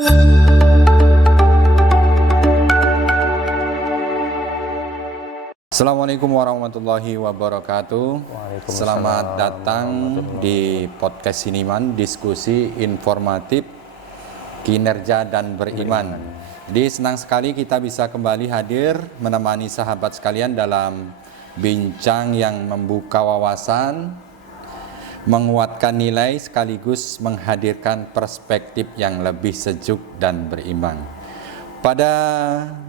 Assalamualaikum warahmatullahi wabarakatuh. Selamat datang di podcast Siniman, diskusi informatif kinerja dan beriman. Jadi senang sekali kita bisa kembali hadir menemani sahabat sekalian dalam bincang yang membuka wawasan, menguatkan nilai sekaligus menghadirkan perspektif yang lebih sejuk dan berimbang. Pada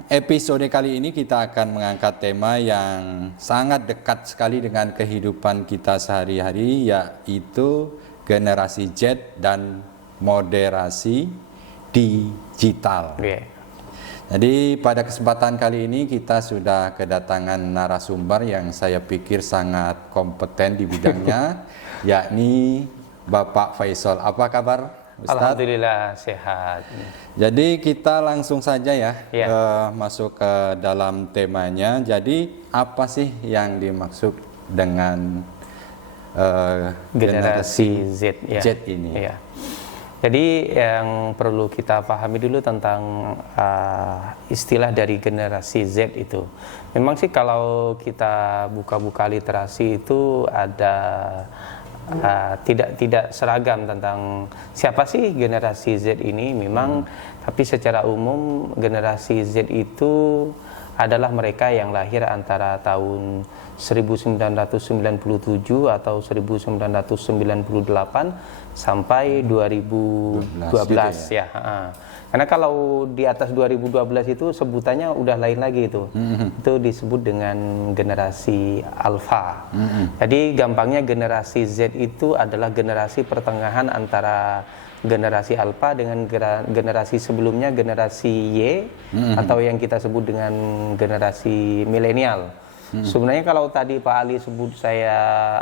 episode kali ini kita akan mengangkat tema yang sangat dekat sekali dengan kehidupan kita sehari-hari, yaitu generasi Z dan moderasi digital. Jadi pada kesempatan kali ini kita sudah kedatangan narasumber yang saya pikir sangat kompeten di bidangnya, yakni Bapak Faisal. Apa kabar, Ustaz? Alhamdulillah sehat. Jadi kita langsung saja ya, masuk ke dalam temanya. Jadi apa sih yang dimaksud dengan generasi Z ini? Ya. Jadi yang perlu kita pahami dulu tentang istilah dari generasi Z itu. Memang sih kalau kita buka-buka literasi itu ada tidak seragam tentang siapa sih generasi Z ini memang, tapi secara umum generasi Z itu adalah mereka yang lahir antara tahun 1997 atau 1998 sampai 2012 ya. Karena kalau di atas 2012 itu sebutannya udah lain lagi itu. Itu disebut dengan generasi alfa. Jadi gampangnya generasi Z itu adalah generasi pertengahan antara generasi alfa dengan generasi sebelumnya, generasi Y, atau yang kita sebut dengan generasi milenial. Sebenarnya kalau tadi Pak Ali sebut saya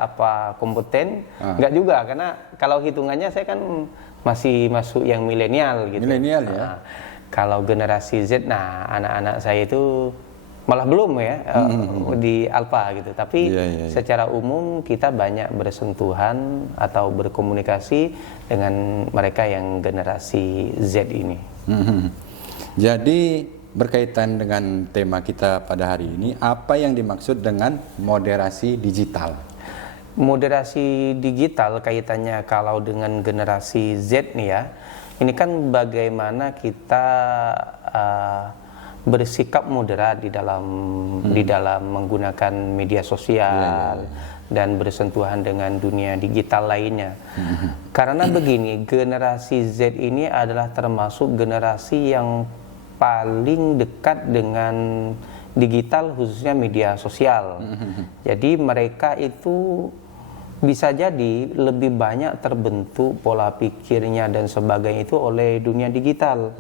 kompeten, enggak juga, karena kalau hitungannya saya kan masih masuk yang milenial gitu. Milenial ya. Kalau generasi Z, anak-anak saya itu malah belum ya di alfa gitu. Tapi secara umum kita banyak bersentuhan atau berkomunikasi dengan mereka yang generasi Z ini. Jadi berkaitan dengan tema kita pada hari ini, apa yang dimaksud dengan moderasi digital? Moderasi digital kaitannya kalau dengan generasi Z nih ya, ini kan bagaimana kita bersikap moderat di dalam menggunakan media sosial dan bersentuhan dengan dunia digital lainnya. Karena begini, generasi Z ini adalah termasuk generasi yang paling dekat dengan digital, khususnya media sosial. Jadi mereka itu bisa jadi lebih banyak terbentuk pola pikirnya dan sebagainya itu oleh dunia digital.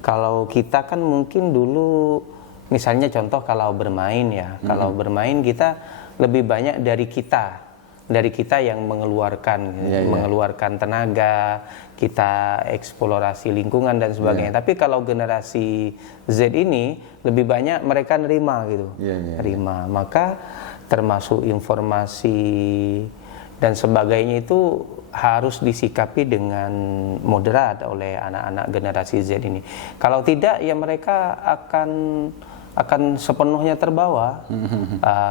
Kalau kita kan mungkin dulu, misalnya contoh kalau bermain ya, kalau bermain kita lebih banyak dari kita yang mengeluarkan tenaga, kita eksplorasi lingkungan dan sebagainya. Tapi kalau generasi Z ini lebih banyak mereka nerima gitu, nerima. Maka termasuk informasi dan sebagainya itu harus disikapi dengan moderat oleh anak-anak generasi Z ini. Kalau tidak, ya mereka akan sepenuhnya terbawa.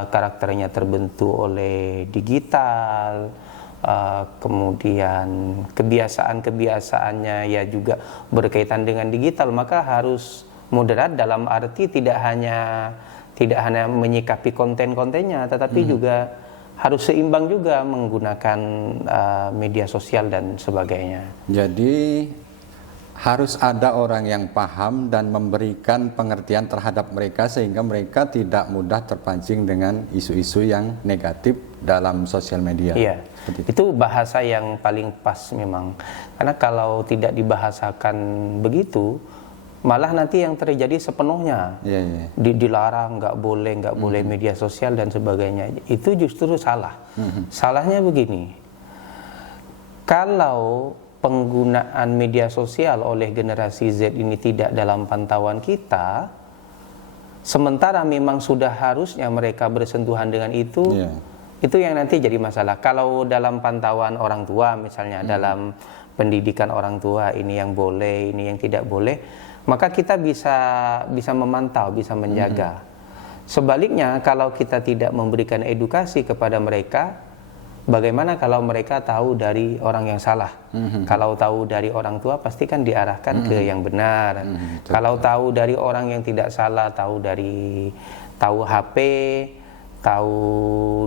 Karakternya terbentuk oleh digital, kemudian kebiasaan-kebiasaannya ya juga berkaitan dengan digital. Maka harus moderat dalam arti tidak hanya menyikapi konten-kontennya, tetapi juga harus seimbang juga menggunakan media sosial dan sebagainya. Jadi harus ada orang yang paham dan memberikan pengertian terhadap mereka sehingga mereka tidak mudah terpancing dengan isu-isu yang negatif dalam sosial media. Iya, itu bahasa yang paling pas memang. Karena kalau tidak dibahasakan begitu, malah nanti yang terjadi sepenuhnya dilarang, nggak boleh media sosial dan sebagainya. Itu justru salah. Salahnya begini, kalau penggunaan media sosial oleh generasi Z ini tidak dalam pantauan kita, sementara memang sudah harusnya mereka bersentuhan dengan itu yang nanti jadi masalah. Kalau dalam pantauan orang tua misalnya, dalam pendidikan orang tua, ini yang boleh, ini yang tidak boleh, maka kita bisa memantau, bisa menjaga. Sebaliknya, kalau kita tidak memberikan edukasi kepada mereka, bagaimana kalau mereka tahu dari orang yang salah? Kalau tahu dari orang tua, pasti kan diarahkan ke yang benar. Kalau tahu dari orang yang tidak salah, tahu HP, tahu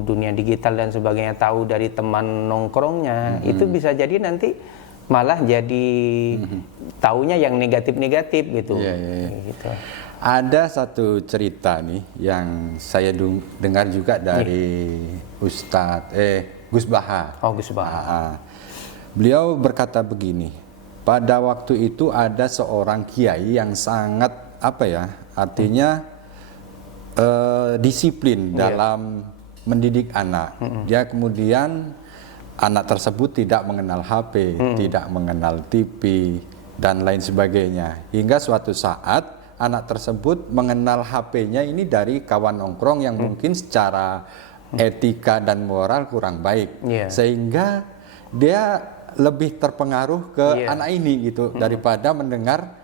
dunia digital dan sebagainya, tahu dari teman nongkrongnya, itu bisa jadi nanti malah jadi taunya yang negatif-negatif gitu. Gitu. Ada satu cerita nih yang saya dengar juga dari Gus Baha. Oh, Gus Baha. Beliau berkata begini, pada waktu itu ada seorang kiai yang sangat artinya disiplin dalam mendidik anak. Dia kemudian anak tersebut tidak mengenal HP, tidak mengenal TV, dan lain sebagainya. Hingga suatu saat anak tersebut mengenal HP-nya ini dari kawan nongkrong yang mungkin secara etika dan moral kurang baik. Sehingga dia lebih terpengaruh ke anak ini gitu daripada mendengar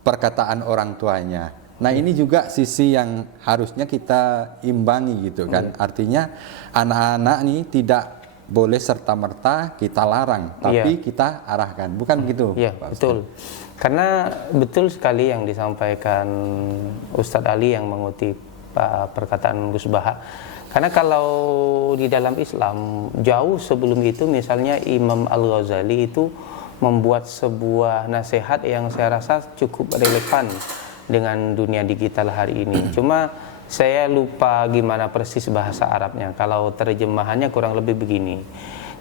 perkataan orang tuanya. Nah, ini juga sisi yang harusnya kita imbangi gitu kan. Artinya anak-anak nih tidak boleh serta-merta kita larang, tapi kita arahkan, bukan begitu? Iya, betul. Karena betul sekali yang disampaikan Ustadz Ali yang mengutip perkataan Gus Baha. Karena kalau di dalam Islam, jauh sebelum itu misalnya Imam Al-Ghazali itu membuat sebuah nasihat yang saya rasa cukup relevan dengan dunia digital hari ini. Cuma saya lupa gimana persis bahasa Arabnya. Kalau terjemahannya kurang lebih begini.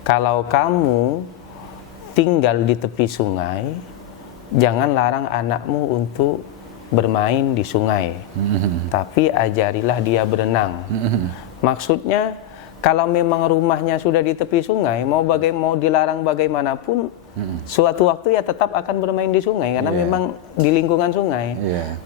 Kalau kamu tinggal di tepi sungai, jangan larang anakmu untuk bermain di sungai. Tapi ajarilah dia berenang. Maksudnya, kalau memang rumahnya sudah di tepi sungai, mau dilarang bagaimanapun, suatu waktu ya tetap akan bermain di sungai karena memang di lingkungan sungai.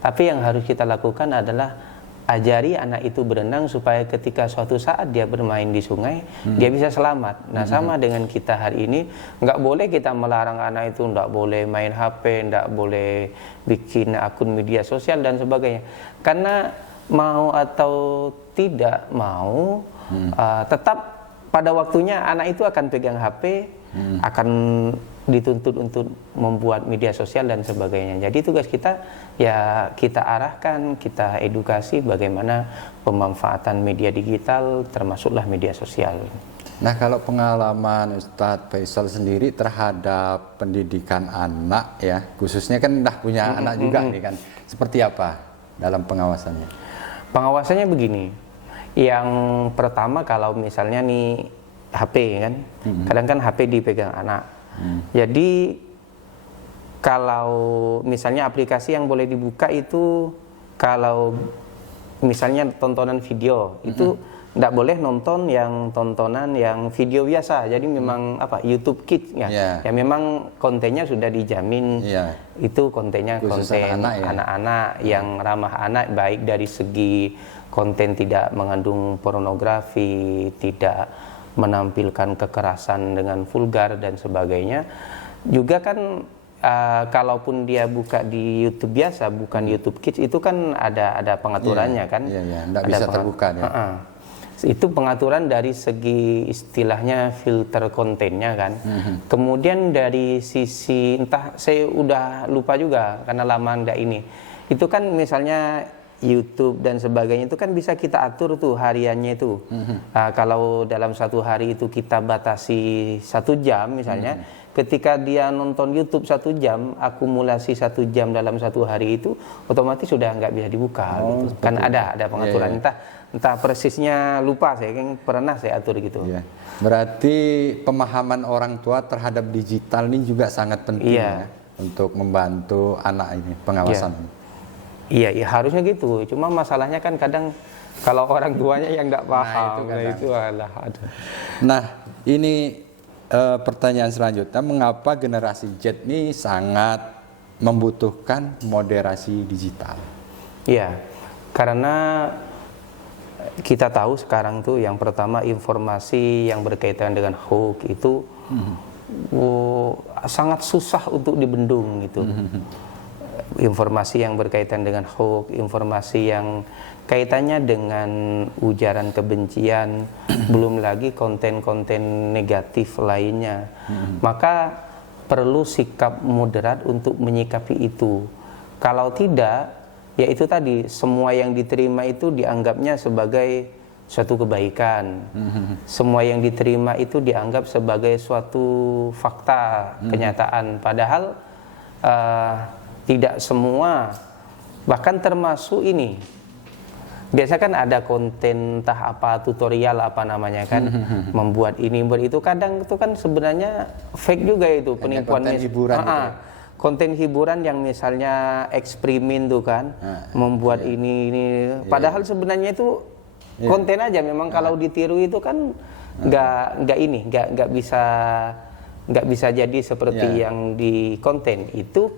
Tapi yang harus kita lakukan adalah ajari anak itu berenang supaya ketika suatu saat dia bermain di sungai, dia bisa selamat. Nah, sama dengan kita hari ini, nggak boleh kita melarang anak itu nggak boleh main HP, nggak boleh bikin akun media sosial dan sebagainya. Karena mau atau tidak mau, tetap pada waktunya anak itu akan pegang HP, akan dituntut untuk membuat media sosial dan sebagainya. Jadi tugas kita ya kita arahkan, kita edukasi bagaimana pemanfaatan media digital termasuklah media sosial. Nah, kalau pengalaman Ustadz Faisal sendiri terhadap pendidikan anak ya, khususnya kan udah punya anak juga nih kan, seperti apa dalam pengawasannya? Pengawasannya begini, yang pertama kalau misalnya nih HP kan, kadang kan HP dipegang anak. Jadi kalau misalnya aplikasi yang boleh dibuka itu, kalau misalnya tontonan video itu tidak boleh nonton yang tontonan yang video biasa. Jadi memang YouTube Kids ya, ya memang kontennya sudah dijamin. Itu kontennya konten anak-anak yang ramah anak, baik dari segi konten tidak mengandung pornografi, tidak menampilkan kekerasan dengan vulgar dan sebagainya. Juga kan kalaupun dia buka di YouTube biasa, bukan YouTube Kids, itu kan ada pengaturannya kan. Tidak bisa terbuka ya. Itu pengaturan dari segi istilahnya filter kontennya kan. Kemudian dari sisi entah saya udah lupa juga karena lama enggak ini. Itu kan misalnya YouTube dan sebagainya itu kan bisa kita atur tuh hariannya itu. Kalau dalam satu hari itu kita batasi 1 jam misalnya, ketika dia nonton YouTube 1 jam, akumulasi 1 jam dalam satu hari itu otomatis sudah nggak bisa dibuka. Gitu. Kan ada pengaturan. Entah persisnya lupa, saya kan pernah saya atur gitu. Berarti pemahaman orang tua terhadap digital ini juga sangat penting ya, untuk membantu anak ini pengawasan. Iya, harusnya gitu. Cuma masalahnya kan kadang kalau orang tuanya yang nggak paham, itu adalah ada. Nah, ini pertanyaan selanjutnya, mengapa generasi Z ini sangat membutuhkan moderasi digital? Iya, karena kita tahu sekarang tuh yang pertama informasi yang berkaitan dengan hoax itu sangat susah untuk dibendung gitu. Informasi yang berkaitan dengan hoax, informasi yang kaitannya dengan ujaran kebencian, belum lagi konten-konten negatif lainnya. Maka perlu sikap moderat untuk menyikapi itu. Kalau tidak, ya itu tadi, semua yang diterima itu dianggapnya sebagai suatu kebaikan. Semua yang diterima itu dianggap sebagai suatu fakta, kenyataan. Padahal tidak semua, bahkan termasuk ini. Biasa kan ada konten entah apa, tutorial apa namanya kan, membuat ini, membuat itu. Kadang itu kan sebenarnya fake juga itu, penipuan. Konten hiburan gitu. Konten hiburan yang misalnya eksperimen tuh kan, membuat ini. Padahal sebenarnya itu konten aja. Memang kalau ditiru itu kan nggak bisa jadi seperti yang di konten itu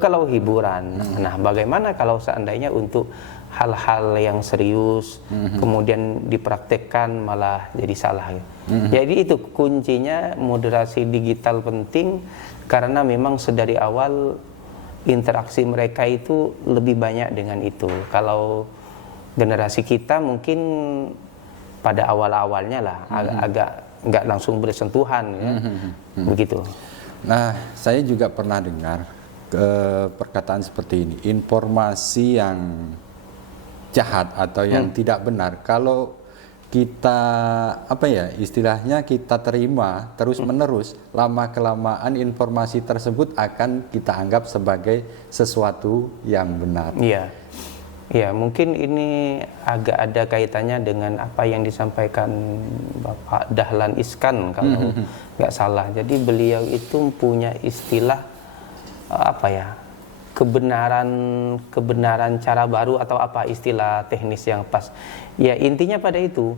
kalau hiburan. Nah, bagaimana kalau seandainya untuk hal-hal yang serius kemudian dipraktekkan malah jadi salah. Jadi itu kuncinya, moderasi digital penting, karena memang sedari awal interaksi mereka itu lebih banyak dengan itu. Kalau generasi kita mungkin pada awal-awalnya lah agak nggak langsung bersentuhan ya. Begitu. Nah, saya juga pernah dengar perkataan seperti ini, informasi yang jahat atau yang tidak benar, kalau kita istilahnya kita terima terus menerus, lama kelamaan informasi tersebut akan kita anggap sebagai sesuatu yang benar. Iya, mungkin ini agak ada kaitannya dengan apa yang disampaikan Bapak Dahlan Iskan kalau nggak salah. Jadi beliau itu punya istilah kebenaran cara baru, atau apa istilah teknis yang pas. Ya, intinya pada itu.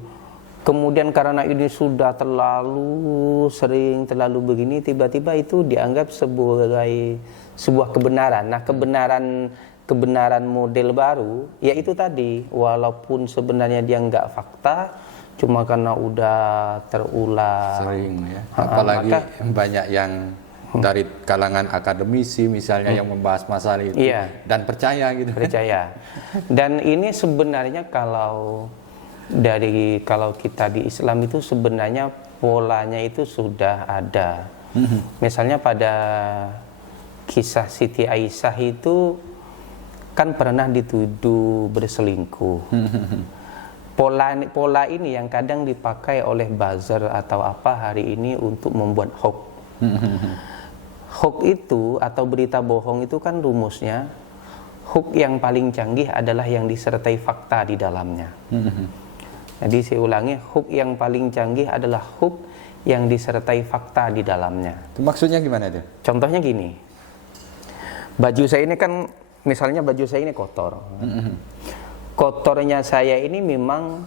Kemudian karena ini sudah terlalu sering, terlalu begini, tiba-tiba itu dianggap sebagai sebuah kebenaran. Nah, kebenaran model baru, ya itu tadi, walaupun sebenarnya dia nggak fakta, cuma karena udah terulang sering ya. Apalagi banyak yang dari kalangan akademisi misalnya yang membahas masalah itu, dan percaya. Dan ini sebenarnya kalau kita di Islam itu sebenarnya polanya itu sudah ada. Misalnya pada kisah Siti Aisyah itu kan pernah dituduh berselingkuh. Pola ini yang kadang dipakai oleh buzzer atau apa hari ini untuk membuat hoax. Hoax itu atau berita bohong itu kan rumusnya, hoax yang paling canggih adalah yang disertai fakta di dalamnya. Jadi saya ulangi, hoax yang paling canggih adalah hoax yang disertai fakta di dalamnya. Itu maksudnya gimana itu? Contohnya gini, baju saya ini kan, misalnya baju saya ini kotor. Kotornya saya ini memang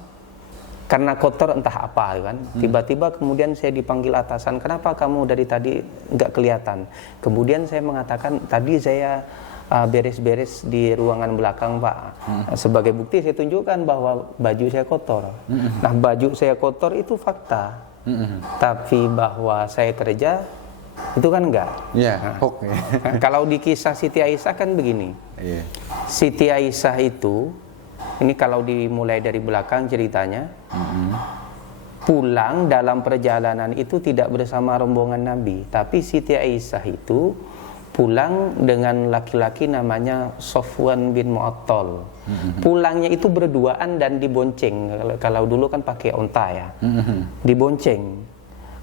karena kotor entah apa kan. Tiba-tiba kemudian saya dipanggil atasan, kenapa kamu dari tadi nggak kelihatan? Kemudian saya mengatakan, tadi saya beres-beres di ruangan belakang Pak. Sebagai bukti saya tunjukkan bahwa baju saya kotor. Nah, baju saya kotor itu fakta. Tapi bahwa saya kerja itu kan enggak. Hoax. Kalau di kisah Siti Aisyah kan begini. Siti Aisyah itu, ini kalau dimulai dari belakang ceritanya, pulang dalam perjalanan itu tidak bersama rombongan Nabi, tapi Siti Aisyah itu pulang dengan laki-laki namanya Sofwan bin Mu'attal. Pulangnya itu berduaan dan dibonceng. Kalau dulu kan pakai onta ya, dibonceng.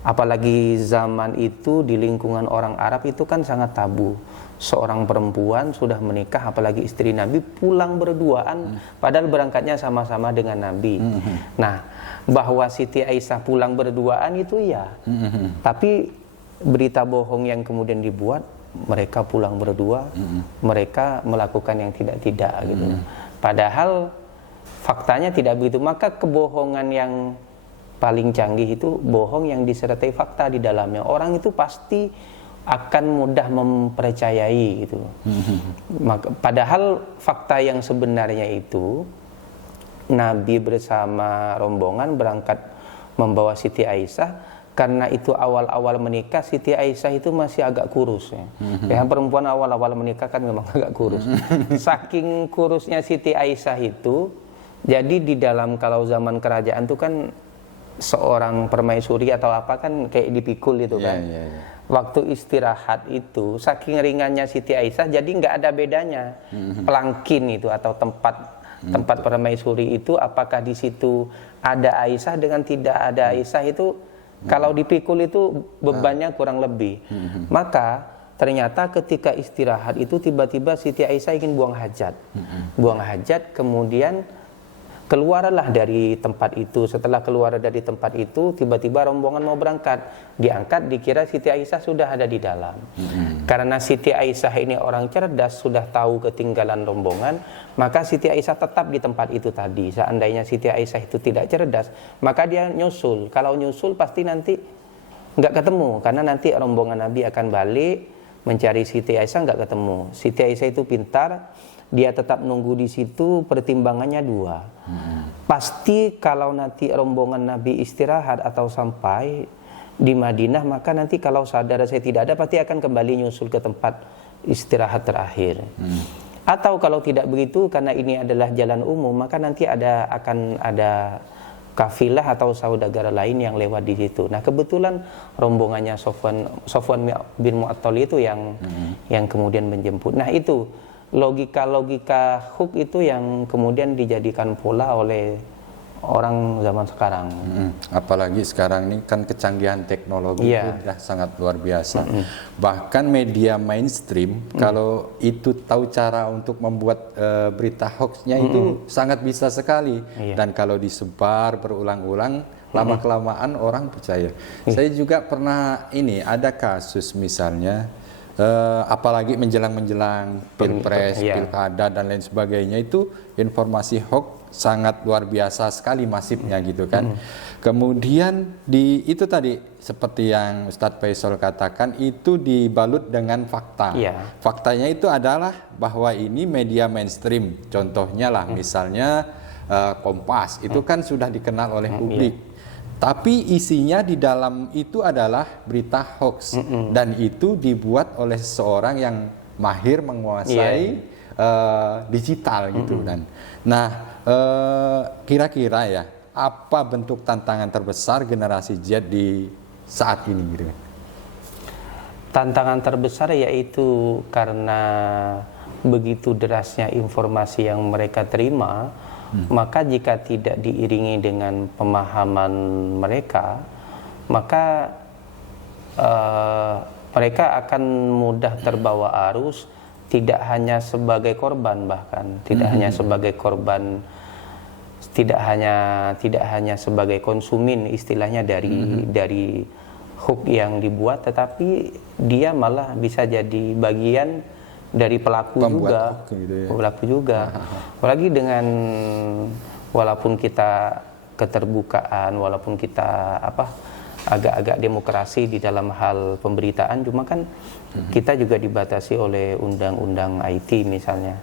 Apalagi zaman itu di lingkungan orang Arab itu kan sangat tabu. Seorang perempuan sudah menikah, apalagi istri Nabi, pulang berduaan, padahal berangkatnya sama-sama dengan Nabi. Nah, bahwa Siti Aisyah pulang berduaan itu ya, tapi berita bohong yang kemudian dibuat, mereka pulang berdua, mereka melakukan yang tidak-tidak gitu. Padahal faktanya tidak begitu. Maka kebohongan yang paling canggih itu bohong yang disertai fakta di dalamnya. Orang itu pasti akan mudah mempercayai gitu. Padahal fakta yang sebenarnya itu, Nabi bersama rombongan berangkat membawa Siti Aisyah, karena itu awal-awal menikah Siti Aisyah itu masih agak kurus ya. Ya perempuan awal-awal menikah kan memang agak kurus. Saking kurusnya Siti Aisyah itu, jadi di dalam kalau zaman kerajaan itu kan seorang permaisuri atau apa kan kayak dipikul itu kan. Waktu istirahat itu saking ringannya Siti Aisyah jadi nggak ada bedanya. Pelangkin itu atau tempat permaisuri itu apakah di situ ada Aisyah dengan tidak ada Aisyah itu kalau dipikul itu bebannya kurang lebih. Maka ternyata ketika istirahat itu tiba-tiba Siti Aisyah ingin buang hajat. Buang hajat kemudian keluarlah dari tempat itu. Setelah keluar dari tempat itu tiba-tiba rombongan mau berangkat. Diangkat dikira Siti Aisyah sudah ada di dalam. Karena Siti Aisyah ini orang cerdas sudah tahu ketinggalan rombongan, maka Siti Aisyah tetap di tempat itu tadi. Seandainya Siti Aisyah itu tidak cerdas, maka dia nyusul. Kalau nyusul pasti nanti nggak ketemu, karena nanti rombongan Nabi akan balik mencari Siti Aisyah nggak ketemu. Siti Aisyah itu pintar, dia tetap nunggu di situ, pertimbangannya dua. Pasti kalau nanti rombongan Nabi istirahat atau sampai di Madinah, maka nanti kalau saudara saya tidak ada, pasti akan kembali nyusul ke tempat istirahat terakhir. Atau kalau tidak begitu, karena ini adalah jalan umum, maka nanti akan ada kafilah atau saudagar lain yang lewat di situ. Nah kebetulan rombongannya Sofwan bin Mu'attal itu yang kemudian menjemput. Nah itu logika huk itu yang kemudian dijadikan pola oleh orang zaman sekarang. Apalagi sekarang ini kan kecanggihan teknologi itu sudah sangat luar biasa. Bahkan media mainstream kalau itu tahu cara untuk membuat berita hoaxnya itu sangat bisa sekali. Dan kalau disebar berulang-ulang, lama-kelamaan orang percaya. Saya juga pernah ada kasus misalnya, apalagi menjelang pilpres, pilkada dan lain sebagainya, itu informasi hoax sangat luar biasa sekali masifnya gitu kan. Kemudian itu tadi seperti yang Ustadz Faisal katakan, itu dibalut dengan fakta. Faktanya itu adalah bahwa ini media mainstream. Contohnya lah misalnya Kompas, itu kan sudah dikenal oleh publik. Tapi isinya di dalam itu adalah berita hoax, dan itu dibuat oleh seseorang yang mahir menguasai digital gitu kan. Nah kira-kira ya apa bentuk tantangan terbesar generasi Z di saat ini gitu? Tantangan terbesar yaitu karena begitu derasnya informasi yang mereka terima, maka jika tidak diiringi dengan pemahaman mereka, maka mereka akan mudah terbawa arus, tidak hanya sebagai korban, bahkan tidak hanya sebagai korban, tidak hanya sebagai konsumen istilahnya dari hoax yang dibuat, tetapi dia malah bisa jadi bagian dari pelaku juga. Apalagi dengan walaupun kita keterbukaan, walaupun kita agak-agak demokrasi di dalam hal pemberitaan, cuma kan kita juga dibatasi oleh undang-undang IT misalnya.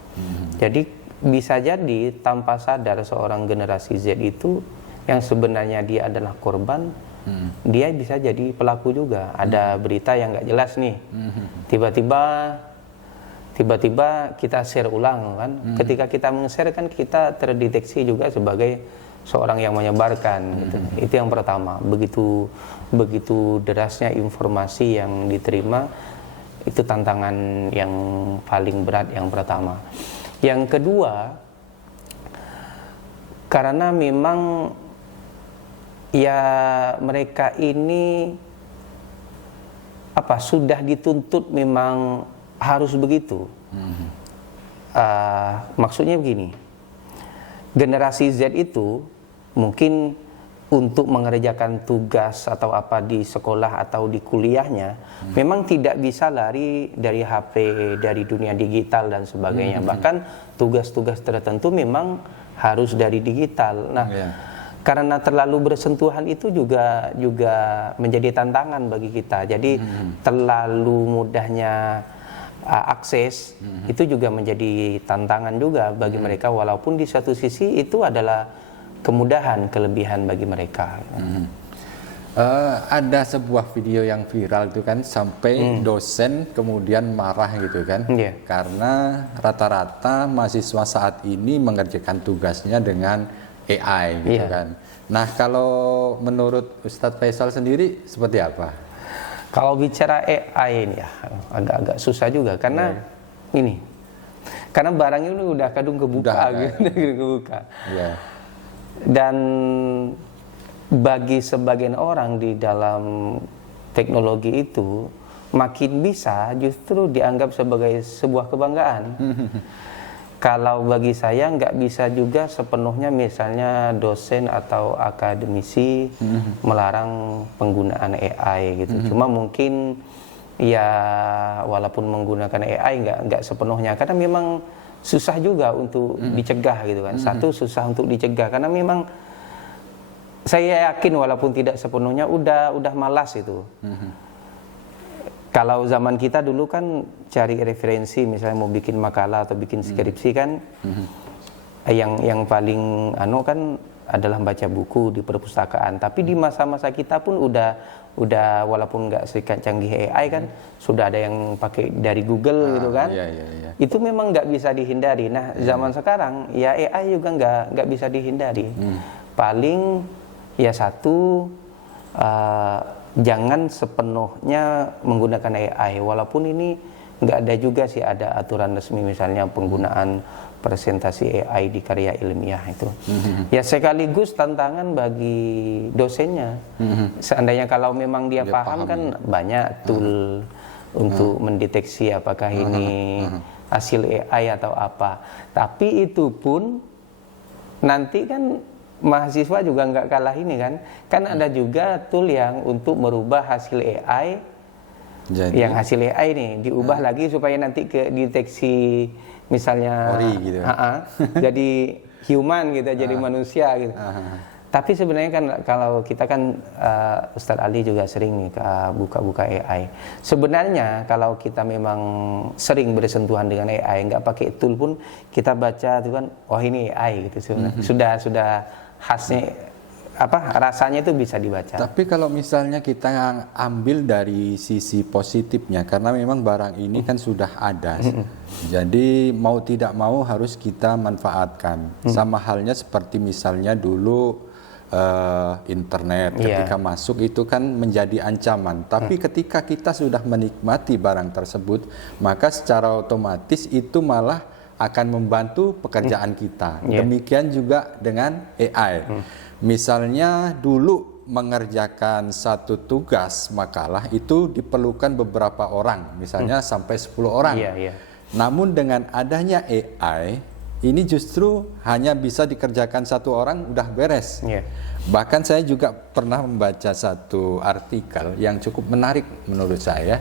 Jadi bisa jadi tanpa sadar seorang generasi Z itu yang sebenarnya dia adalah korban, dia bisa jadi pelaku juga. Ada berita yang nggak jelas nih, tiba-tiba kita share ulang kan. Ketika kita meng-share kan kita terdeteksi juga sebagai seorang yang menyebarkan gitu. Itu yang pertama. Begitu derasnya informasi yang diterima, itu tantangan yang paling berat yang pertama. Yang kedua, karena memang ya mereka ini sudah dituntut memang harus begitu. Maksudnya begini, generasi Z itu mungkin untuk mengerjakan tugas atau apa di sekolah atau di kuliahnya, memang tidak bisa lari dari HP, dari dunia digital dan sebagainya. Bahkan tugas-tugas tertentu memang harus dari digital. Nah, karena terlalu bersentuhan itu juga menjadi tantangan bagi kita. Jadi terlalu mudahnya akses itu juga menjadi tantangan juga bagi mereka, walaupun di satu sisi itu adalah kemudahan, kelebihan bagi mereka. Ada sebuah video yang viral itu kan sampai dosen kemudian marah gitu kan, karena rata-rata mahasiswa saat ini mengerjakan tugasnya dengan AI gitu kan. Nah, kalau menurut Ustadz Faisal sendiri seperti apa? Kalau bicara AI ini ya agak-agak susah juga karena karena barang ini udah kadung kebuka gitu, dan bagi sebagian orang di dalam teknologi itu makin bisa justru dianggap sebagai sebuah kebanggaan. Kalau bagi saya nggak bisa juga sepenuhnya misalnya dosen atau akademisi melarang penggunaan AI gitu. Cuma mungkin ya walaupun menggunakan AI nggak sepenuhnya karena memang susah juga untuk dicegah gitu kan. Satu susah untuk dicegah karena memang saya yakin walaupun tidak sepenuhnya udah malas itu. Kalau zaman kita dulu kan cari referensi misalnya mau bikin makalah atau bikin skripsi kan yang paling kan adalah baca buku di perpustakaan. Tapi di masa-masa kita pun udah walaupun nggak secanggih AI kan sudah ada yang pakai dari Google gitu kan. Itu memang nggak bisa dihindari. Nah zaman sekarang ya AI juga nggak bisa dihindari. Paling ya satu, jangan sepenuhnya menggunakan AI. Walaupun ini nggak ada juga sih ada aturan resmi misalnya penggunaan presentasi AI di karya ilmiah itu. Ya sekaligus tantangan bagi dosennya. Seandainya kalau memang dia paham kan banyak tool untuk mendeteksi apakah ini hasil AI atau apa. Tapi itu pun nanti kan mahasiswa juga nggak kalah ini kan ada juga tool yang untuk merubah hasil AI. Jadi, yang hasil AI nih diubah lagi supaya nanti ke deteksi misalnya gitu. Jadi human gitu, jadi manusia gitu. Tapi sebenarnya kan kalau kita kan Ustadz Ali juga sering nih buka-buka AI. Sebenarnya kalau kita memang sering bersentuhan dengan AI, nggak pakai tool pun kita baca itu kan, oh ini AI gitu sebenarnya. Sudah khasnya rasanya itu bisa dibaca. Tapi kalau misalnya kita ambil dari sisi positifnya, karena memang barang ini kan sudah ada, jadi mau tidak mau harus kita manfaatkan. Sama halnya seperti misalnya dulu internet ketika masuk itu kan menjadi ancaman. Tapi ketika kita sudah menikmati barang tersebut, maka secara otomatis itu malah akan membantu pekerjaan kita. Demikian juga dengan AI. Misalnya dulu mengerjakan satu tugas makalah itu diperlukan beberapa orang, misalnya sampai 10 orang. Namun dengan adanya AI, ini justru hanya bisa dikerjakan satu orang udah beres. Bahkan saya juga pernah membaca satu artikel yang cukup menarik menurut saya.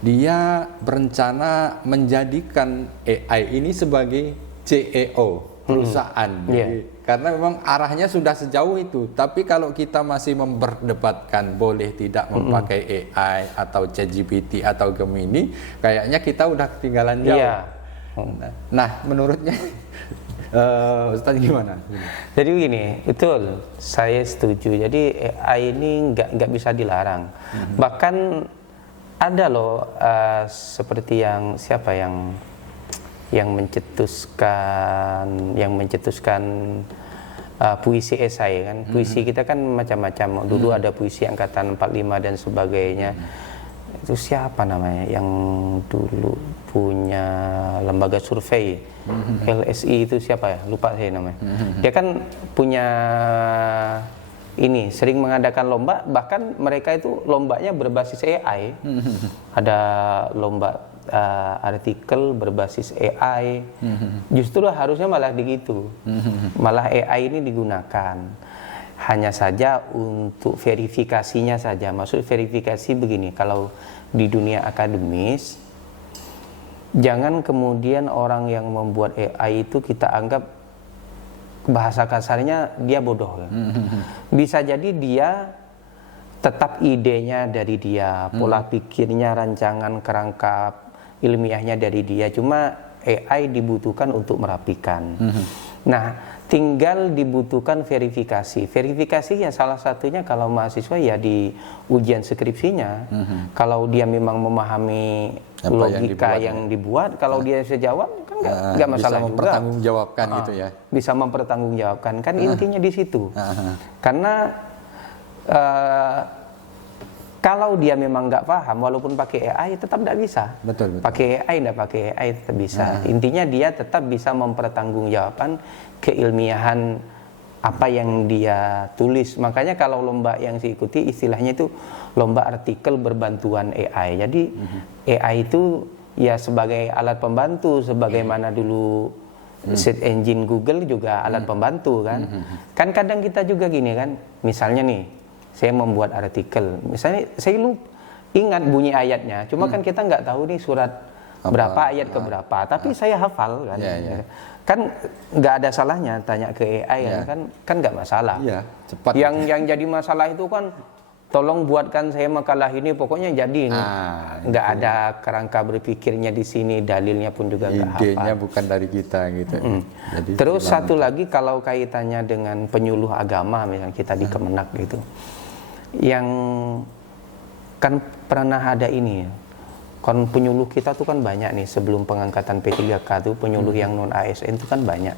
Dia berencana menjadikan AI ini sebagai CEO perusahaan. Karena memang arahnya sudah sejauh itu. Tapi kalau kita masih memperdebatkan boleh tidak memakai AI atau ChatGPT atau Gemini, kayaknya kita udah ketinggalan jauh. Nah, menurutnya Ustaz gimana? Jadi begini, betul, saya setuju. Jadi AI ini nggak bisa dilarang. Bahkan ada loh seperti yang siapa yang mencetuskan puisi esai kan. Puisi kita kan macam-macam. Dulu ada puisi angkatan 45 dan sebagainya. Itu siapa namanya yang dulu punya lembaga survei LSI itu siapa ya, lupa saya namanya. Dia kan punya ini sering mengadakan lomba, bahkan mereka itu lombanya berbasis AI. Ada lomba artikel berbasis AI. Justru harusnya malah begitu. Malah AI ini digunakan hanya saja untuk verifikasinya saja. Maksud verifikasi begini, kalau di dunia akademis, jangan kemudian orang yang membuat AI itu kita anggap bahasa kasarnya dia bodoh. Bisa jadi dia tetap idenya dari dia, pola pikirnya, rancangan kerangka ilmiahnya dari dia, cuma AI dibutuhkan untuk merapikan. Nah, tinggal dibutuhkan verifikasi. Verifikasi ya salah satunya kalau mahasiswa ya di ujian skripsinya. Kalau dia memang memahami Apa logika yang dibuat, kalau dia bisa jawab kan nggak masalah bisa juga. mempertanggungjawabkan gitu ya. Bisa mempertanggungjawabkan kan intinya di situ. Karena kalau dia memang nggak paham, walaupun pakai AI tetap nggak bisa. Betul. Pakai AI nggak pakai AI tetap bisa. Intinya dia tetap bisa mempertanggungjawabkan keilmiahan apa yang dia tulis. Makanya kalau lomba yang saya ikuti istilahnya itu lomba artikel berbantuan AI. Jadi AI itu ya sebagai alat pembantu, sebagaimana dulu search engine Google juga alat pembantu kan. Kan kadang kita juga gini kan, misalnya nih saya membuat artikel, misalnya saya ingat bunyi ayatnya, cuma kan kita nggak tahu nih surat berapa ayat ke berapa, tapi saya hafal kan. Kan nggak ada salahnya tanya ke AI kan nggak masalah. Cepat. Yang jadi masalah itu kan tolong buatkan saya makalah ini, pokoknya jadi nih. Nggak ada kerangka berpikirnya di sini, dalilnya pun juga nggak hafal. Idenya bukan dari kita gitu. Jadi terus satu lagi kalau kaitannya dengan penyuluh agama, misalnya kita di Kemenak gitu, yang kan pernah ada ini ya. Kan penyuluh kita tuh kan banyak nih sebelum pengangkatan P3K tuh penyuluh yang non ASN itu kan banyak.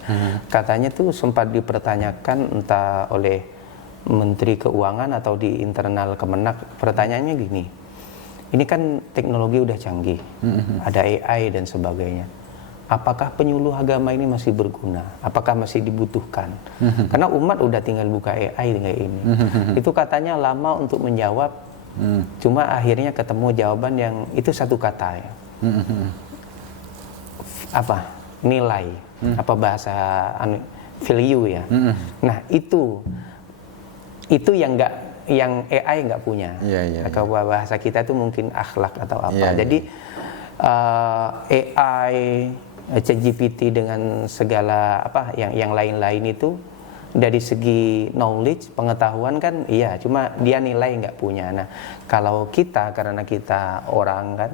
Katanya tuh sempat dipertanyakan entah oleh Menteri Keuangan atau di internal Kemenak, pertanyaannya gini, ini kan teknologi udah canggih, ada AI dan sebagainya, apakah penyuluh agama ini masih berguna, apakah masih dibutuhkan? Karena umat udah tinggal buka AI kayak ini. Itu katanya lama untuk menjawab, cuma akhirnya ketemu jawaban yang itu satu kata ya. Apa? Nilai, apa bahasa value ya. Nah itu yang AI nggak punya. Kalau bahasa kita itu mungkin akhlak atau apa. Jadi AI, ChatGPT dengan segala apa yang lain-lain itu dari segi knowledge, pengetahuan kan iya, cuma dia nilai nggak punya. Nah kalau kita, karena kita orang kan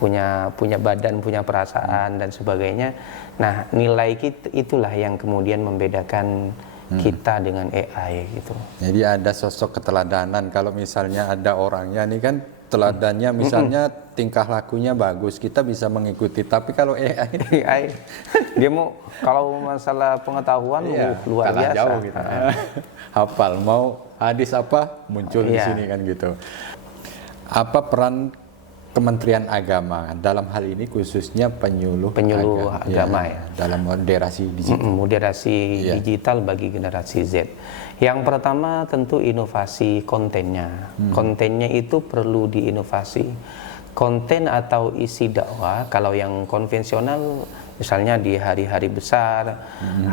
punya badan, punya perasaan dan sebagainya, nah nilai kita itulah yang kemudian membedakan kita dengan AI gitu. Jadi ada sosok keteladanan. Kalau misalnya ada orangnya nih kan teladannya misalnya tingkah lakunya bagus, kita bisa mengikuti. Tapi kalau AI dia mau kalau masalah pengetahuan luar biasa. Jauh gitu. Hafal mau hadis apa muncul di sini kan gitu. Apa peran Kementerian Agama dalam hal ini khususnya penyuluh agama ya dalam moderasi digital. Moderasi digital bagi generasi Z. Yang pertama tentu inovasi kontennya. Kontennya itu perlu diinovasi. Konten atau isi dakwah kalau yang konvensional misalnya di hari-hari besar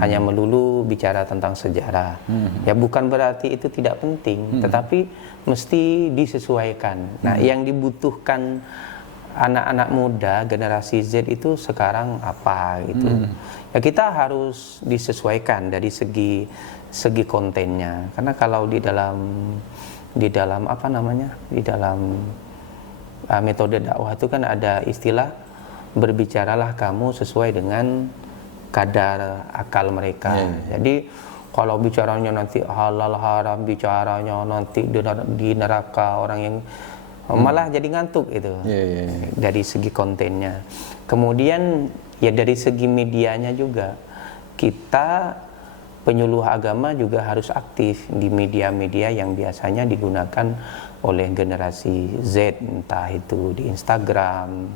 hanya melulu bicara tentang sejarah. Ya bukan berarti itu tidak penting, tetapi mesti disesuaikan. Nah, yang dibutuhkan anak-anak muda generasi Z itu sekarang apa gitu. Ya kita harus disesuaikan dari segi kontennya. Karena kalau di dalam apa namanya? Di dalam metode dakwah itu kan ada istilah berbicaralah kamu sesuai dengan kadar akal mereka. Jadi kalau bicaranya nanti halal haram, bicaranya nanti di neraka orang yang malah jadi ngantuk itu. Dari segi kontennya. Kemudian ya dari segi medianya juga kita penyuluh agama juga harus aktif di media-media yang biasanya digunakan oleh generasi Z, entah itu di Instagram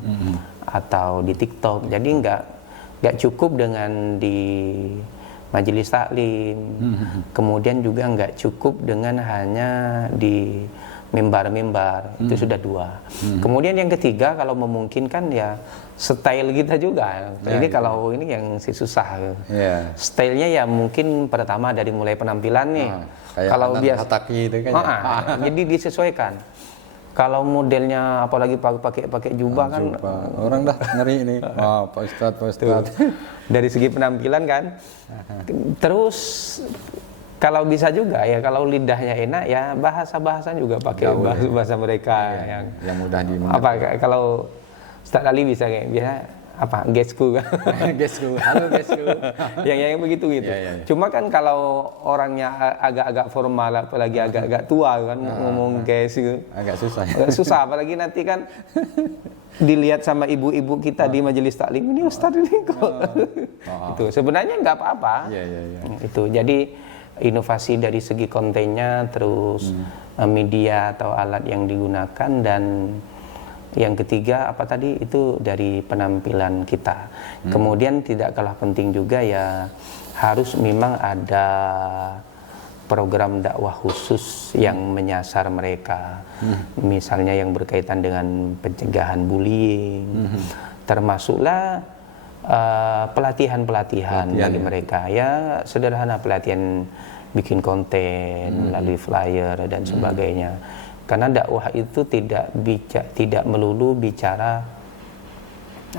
atau di TikTok. Jadi nggak cukup dengan di majelis taklim, kemudian juga nggak cukup dengan hanya di mimbar-mimbar, itu sudah 2. Kemudian yang ketiga kalau memungkinkan ya style kita juga. Ini kalau ini yang susah. Stylenya ya mungkin pertama dari mulai penampilan nih. Kalau biasa gitu kan. Jadi disesuaikan. Kalau modelnya apalagi pakai jubah kan orang dah ngeri ini. Pak Ustadz. Dari segi penampilan kan. Terus kalau bisa juga ya kalau lidahnya enak ya bahasa juga pakai bahasa mereka yang mudah dimengerti. Apa kalau Ustadz Ali bisa kayak biasa apa guestku Guysku, halo guysku. yang begitu gitu. Cuma kan kalau orangnya agak-agak formal, apalagi agak-agak tua kan ngomong guys gitu. Agak susah. Agak susah, apalagi nanti kan dilihat sama ibu-ibu kita di majelis taklim, ini Ustadz ini kok. Itu sebenarnya nggak apa-apa. Itu jadi inovasi dari segi kontennya, terus media atau alat yang digunakan, dan yang ketiga apa tadi itu dari penampilan kita. Kemudian tidak kalah penting juga ya harus memang ada program dakwah khusus yang menyasar mereka. Misalnya yang berkaitan dengan pencegahan bullying, termasuklah pelatihan bagi mereka. Ya sederhana, pelatihan bikin konten melalui flyer dan sebagainya. Karena dakwah itu tidak melulu bicara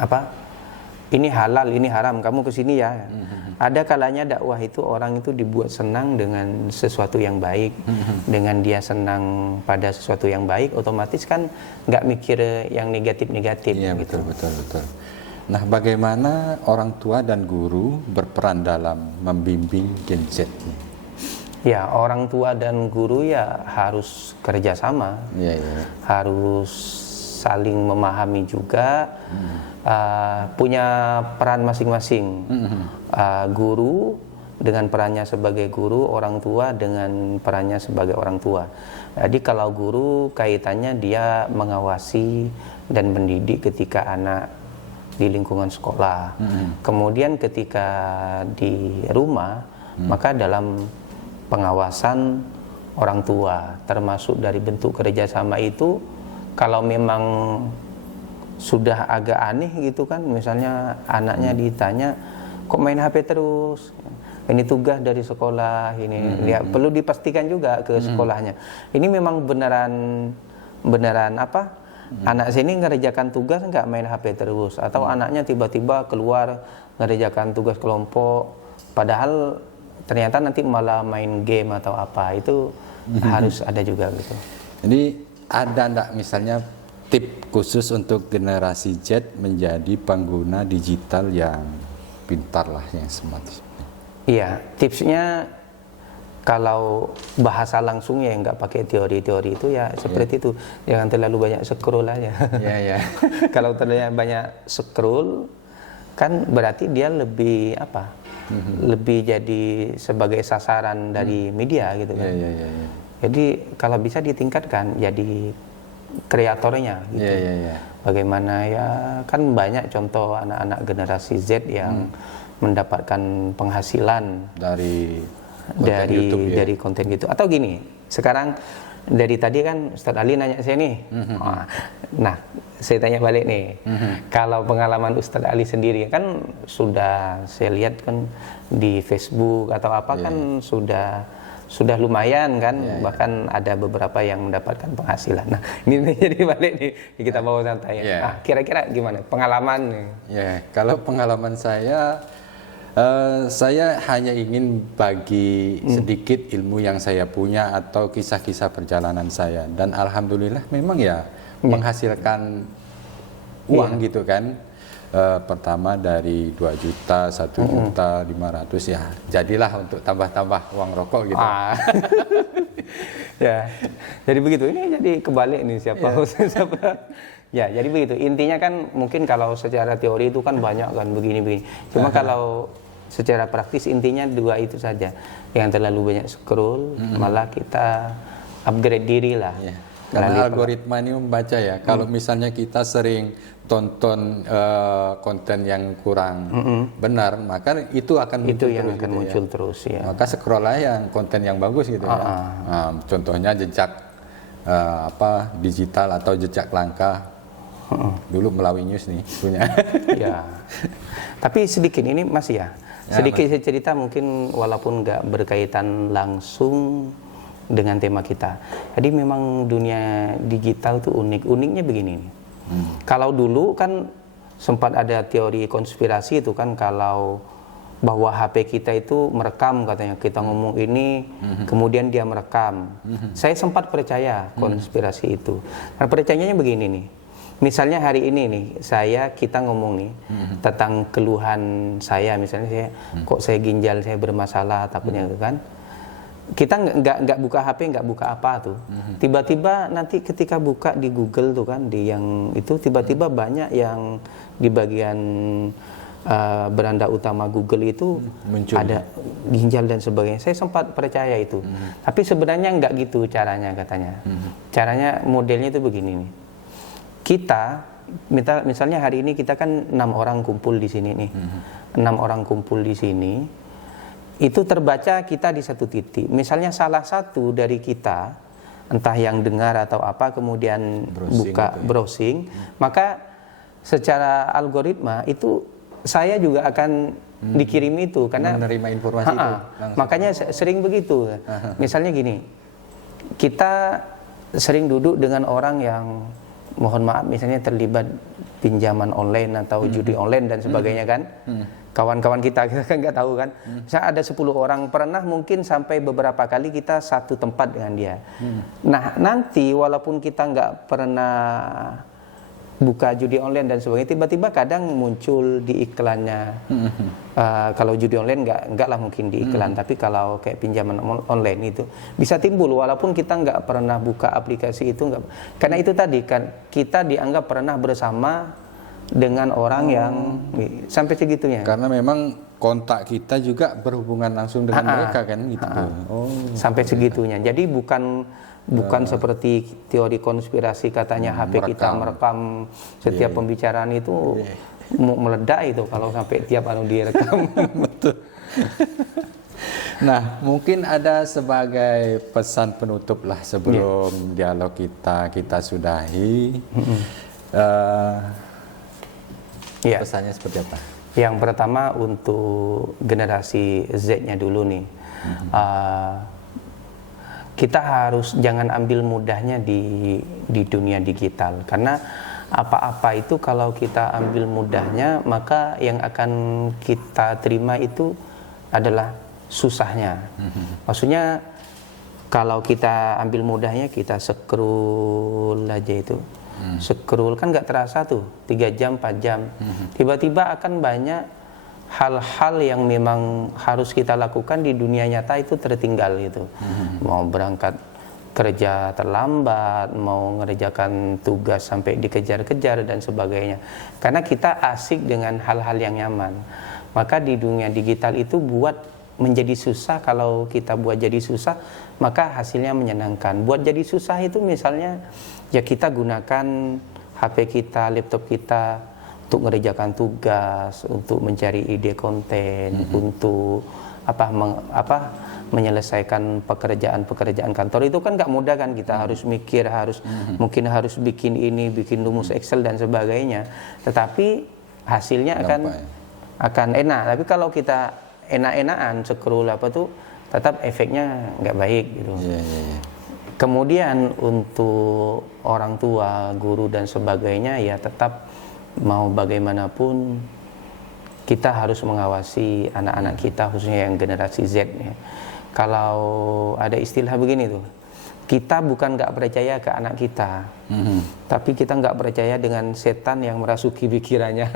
apa ini halal, ini haram, kamu kesini ya. Ada kalanya dakwah itu orang itu dibuat senang dengan sesuatu yang baik. Dengan dia senang pada sesuatu yang baik, otomatis kan nggak mikir yang negatif-negatif. Iya, gitu. betul. Nah, bagaimana orang tua dan guru berperan dalam membimbing Gen Z ini? Ya, orang tua dan guru ya harus kerjasama, harus saling memahami juga, punya peran masing-masing. Guru dengan perannya sebagai guru, orang tua dengan perannya sebagai orang tua. Jadi kalau guru kaitannya dia mengawasi dan mendidik ketika anak di lingkungan sekolah. Kemudian ketika di rumah, maka dalam pengawasan orang tua, termasuk dari bentuk kerjasama itu, kalau memang sudah agak aneh gitu kan, misalnya anaknya ditanya kok main HP terus, ini tugas dari sekolah ini, ya perlu dipastikan juga ke sekolahnya. Ini memang beneran apa? Anak sini ngerjakan tugas nggak main HP terus, atau anaknya tiba-tiba keluar ngerjakan tugas kelompok, padahal ternyata nanti malah main game atau apa, itu harus ada juga gitu. Jadi ada enggak misalnya tip khusus untuk generasi Z menjadi pengguna digital yang pintar lah, yang smart? Iya, tipsnya kalau bahasa langsung ya nggak pakai teori-teori itu ya seperti itu, jangan terlalu banyak scroll aja. Kalau terlalu banyak scroll kan berarti dia lebih apa? Lebih jadi sebagai sasaran dari media gitu kan. Jadi kalau bisa ditingkatkan jadi kreatornya gitu. Bagaimana ya, kan banyak contoh anak-anak generasi Z yang mendapatkan penghasilan dari YouTube, dari konten gitu. Atau gini, sekarang dari tadi kan Ustadz Ali nanya saya nih. Nah, saya tanya balik nih. Kalau pengalaman Ustadz Ali sendiri kan sudah saya lihat kan di Facebook atau apa kan sudah lumayan kan, bahkan ada beberapa yang mendapatkan penghasilan. Nah, ini jadi balik nih kita bawa santai. Nah, kira-kira gimana pengalaman nih? Kalau pengalaman saya hanya ingin bagi sedikit ilmu yang saya punya atau kisah-kisah perjalanan saya, dan alhamdulillah memang menghasilkan uang gitu kan. Pertama dari 2 juta, 1 juta 500 ya, jadilah untuk tambah-tambah uang rokok gitu. Ya, jadi begitu. Ini jadi kebalik nih siapa. Ya, jadi begitu. Intinya kan mungkin kalau secara teori itu kan banyak kan begini-begini. Cuma kalau secara praktis intinya 2 itu saja. Yang terlalu banyak scroll, malah kita upgrade diri lah. Karena algoritma ini membaca ya. Kalau misalnya kita sering tonton konten yang kurang benar, maka itu akan muncul yang terus, akan gitu muncul terus ya. Maka scroll aja yang konten yang bagus gitu ya. Nah, contohnya jejak digital atau jejak langkah. Dulu Melawi News nih punya. Ya. Tapi sedikit ini masih sedikit saya cerita mungkin walaupun nggak berkaitan langsung dengan tema kita. Jadi memang dunia digital tuh unik. Uniknya begini nih. Kalau dulu kan sempat ada teori konspirasi itu kan, kalau bahwa HP kita itu merekam katanya, kita ngomong ini kemudian dia merekam. Saya sempat percaya konspirasi itu. Nah, percayanya begini nih. Misalnya hari ini nih, kita ngomong nih tentang keluhan saya, misalnya saya ginjal saya bermasalah, takutnya kan. Kita nggak buka HP, nggak buka apa tuh. Tiba-tiba nanti ketika buka di Google tuh kan, di yang itu tiba-tiba banyak yang di bagian beranda utama Google itu muncul ada ginjal dan sebagainya. Saya sempat percaya itu. Tapi sebenarnya nggak gitu caranya katanya. Caranya modelnya itu begini nih. Kita misalnya hari ini kita kan 6 orang kumpul di sini nih. 6 orang kumpul di sini. Itu terbaca kita di satu titik. Misalnya salah satu dari kita, entah yang dengar atau apa, kemudian browsing, maka secara algoritma itu saya juga akan dikirim itu karena menerima informasi itu. Makanya sering begitu. Misalnya gini, kita sering duduk dengan orang yang mohon maaf misalnya terlibat pinjaman online atau judi online dan sebagainya kan. Kawan-kawan kita kan nggak tahu kan. Misalnya ada 10 orang, pernah mungkin sampai beberapa kali kita satu tempat dengan dia. Nah nanti walaupun kita nggak pernah buka judi online dan sebagainya, tiba-tiba kadang muncul di iklannya. Kalau judi online nggak lah mungkin di iklan, tapi kalau kayak pinjaman online itu bisa timbul walaupun kita nggak pernah buka aplikasi itu, nggak. Karena itu tadi kan kita dianggap pernah bersama dengan orang yang sampai segitunya. Karena memang kontak kita juga berhubungan langsung dengan mereka kan gitu. Sampai segitunya. Jadi bukan seperti teori konspirasi katanya HP kita merekam setiap pembicaraan itu meledak itu kalau sampai tiap direkam. Betul. Nah, mungkin ada sebagai pesan penutup lah sebelum dialog kita sudahi. Pesannya seperti apa? Yang pertama untuk generasi Z-nya dulu nih. Kita harus jangan ambil mudahnya di dunia digital, karena apa-apa itu kalau kita ambil mudahnya maka yang akan kita terima itu adalah susahnya. Maksudnya kalau kita ambil mudahnya, kita scroll aja itu, scroll kan nggak terasa tuh 3 jam 4 jam, tiba-tiba akan banyak hal-hal yang memang harus kita lakukan di dunia nyata itu tertinggal gitu. Mau berangkat kerja terlambat, mau ngerjakan tugas sampai dikejar-kejar dan sebagainya. Karena kita asik dengan hal-hal yang nyaman. Maka di dunia digital itu buat menjadi susah, kalau kita buat jadi susah, maka hasilnya menyenangkan. Buat jadi susah itu misalnya ya kita gunakan HP kita, laptop kita untuk mengerjakan tugas, untuk mencari ide konten, untuk menyelesaikan pekerjaan kantor itu kan nggak mudah kan, kita harus mikir, mungkin harus bikin ini, bikin rumus Excel dan sebagainya. Tetapi hasilnya akan enak. Tapi kalau kita enak-enakan scroll tetap efeknya nggak baik gitu. Kemudian untuk orang tua, guru dan sebagainya ya tetap mau bagaimanapun kita harus mengawasi anak-anak kita, khususnya yang generasi Z ya. Kalau ada istilah begini tuh, kita bukan nggak percaya ke anak kita, tapi kita nggak percaya dengan setan yang merasuki pikirannya.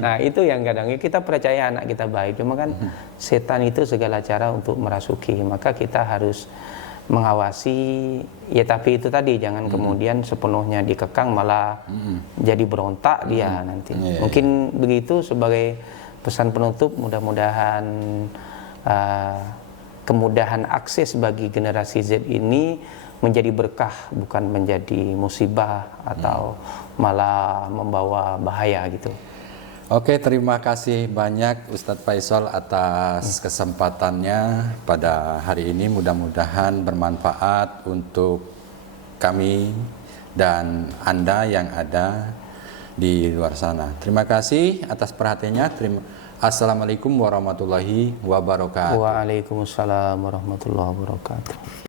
Nah itu yang kadang kita percaya anak kita baik, cuma kan setan itu segala cara untuk merasuki, maka kita harus mengawasi ya. Tapi itu tadi jangan kemudian sepenuhnya dikekang, malah jadi berontak dia nanti. Mungkin begitu sebagai pesan penutup. Mudah-mudahan kemudahan akses bagi generasi Z ini menjadi berkah, bukan menjadi musibah atau malah membawa bahaya gitu. Oke, terima kasih banyak Ustadz Faisal atas kesempatannya pada hari ini. Mudah-mudahan bermanfaat untuk kami dan Anda yang ada di luar sana. Terima kasih atas perhatiannya. Assalamualaikum warahmatullahi wabarakatuh. Waalaikumsalam warahmatullahi wabarakatuh.